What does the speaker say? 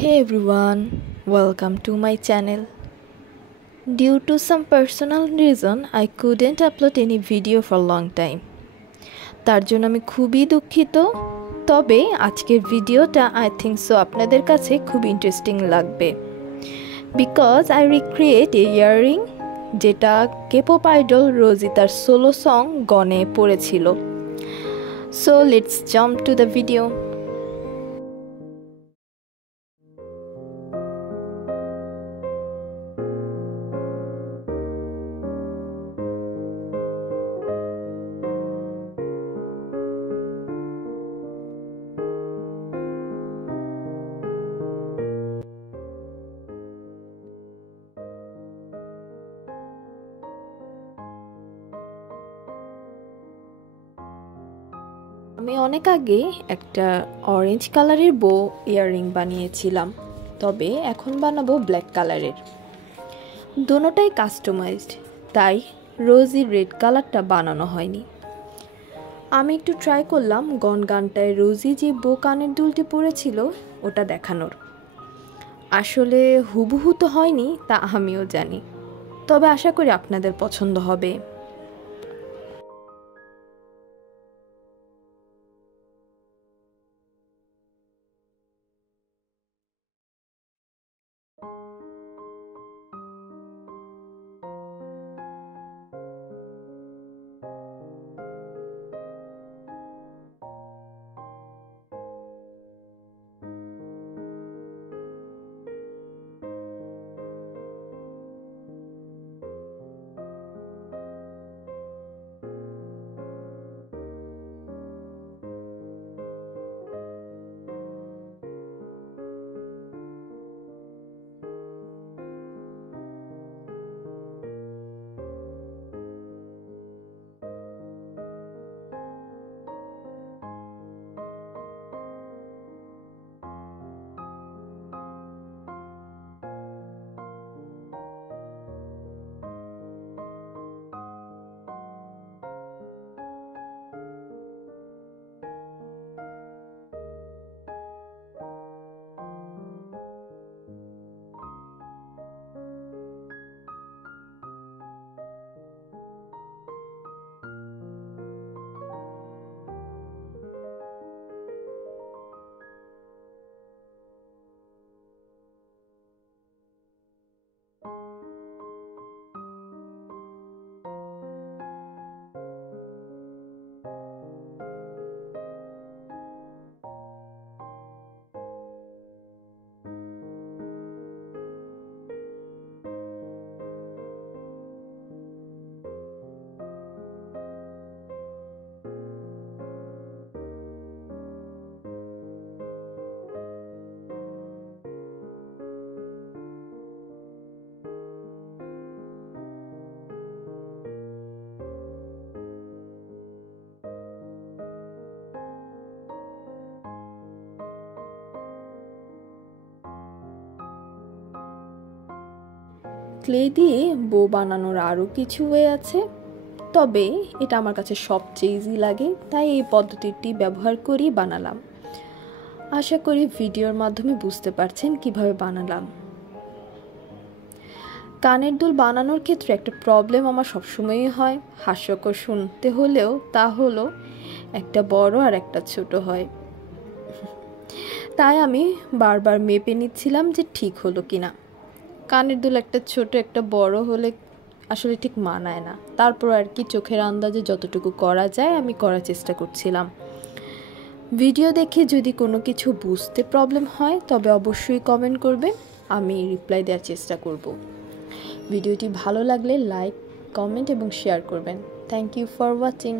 Hey everyone, welcome to my channel. Due to some personal reason, I couldn't upload any video for a long time. তার জন্য আমি খুবই দুঃখিত। তবে আজকের ভিডিওটা I think so আপনাদের কাছে খুব ইন্টারেস্টিং লাগবে। Because I recreate a earring যেটা K-pop idol Rosie তার solo song গনে পড়েছিল। So let's jump to the video. আমি অনেক আগে একটা অরেঞ্জ কালারের বো ইয়াররিং বানিয়েছিলাম, তবে এখন বানাবো ব্ল্যাক কালারের। দুটোটাই কাস্টমাইজড, তাই রোজি রেড কালারটা বানানো হয়নি। আমি একটু ট্রাই করলাম গানটায় রোজি যে বো কানের দুলটি পরেছিল ওটা দেখানোর। আসলে হুবহু তো হয়নি তা আমিও জানি, তবে আশা করি আপনাদের পছন্দ হবে। ক্লে দিয়ে বো বানানোর আরও কিছু ওয়ে আছে, তবে এটা আমার কাছে সবচেয়ে ইজি লাগে, তাই এই পদ্ধতিটি ব্যবহার করি বানালাম। আশা করি ভিডিওর মাধ্যমে বুঝতে পারছেন কিভাবে বানালাম। কানের দুল বানানোর ক্ষেত্রে একটা প্রবলেম আমার সবসময়ই হয়, হাস্যকর শুনতে হলেও তা হলো একটা বড় আর একটা ছোট হয়। তাই আমি বারবার মেপে নিচ্ছিলাম যে ঠিক হলো কিনা। কানের দুল একটা ছোট একটা বড় হলে আসলে ঠিক মানায় না, তারপর আর কি চোখের আন্দাজে যতটুকু করা যায় আমি করার চেষ্টা করছিলাম। ভিডিও দেখে যদি কোনো কিছু বুঝতে প্রবলেম হয় তবে অবশ্যই কমেন্ট করবেন, আমি রিপ্লাই দেওয়ার চেষ্টা করব। ভিডিওটি ভালো লাগলে লাইক, কমেন্ট এবং শেয়ার করবেন। Thank you for watching.